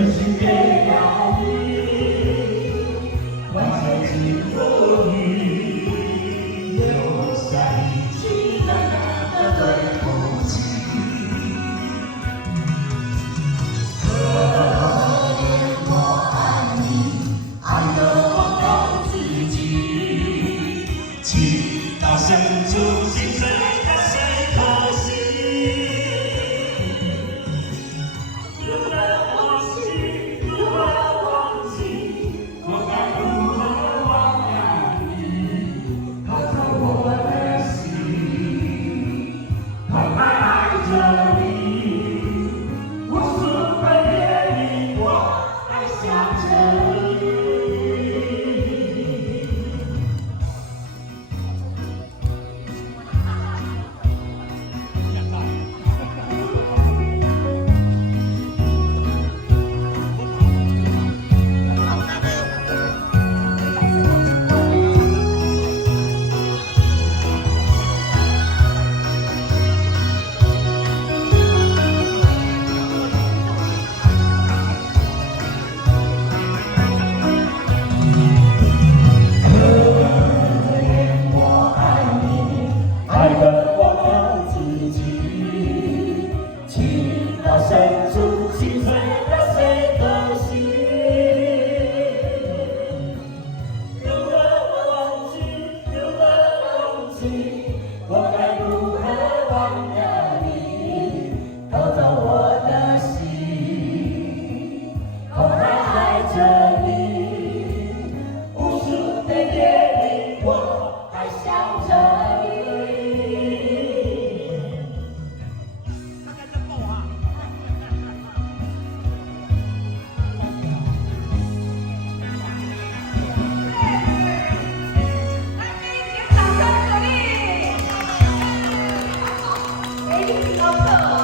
真心给了你，完全幸福你，留下一句淡淡的对不起。可怜我爱你，爱得忘了自己，情到深处心碎了谁可惜？深处心碎了谁可惜？如何忘记？如何忘记？我该如何忘了你？偷走我的心，我还爱着你。无数的夜里，我还想着你。好的。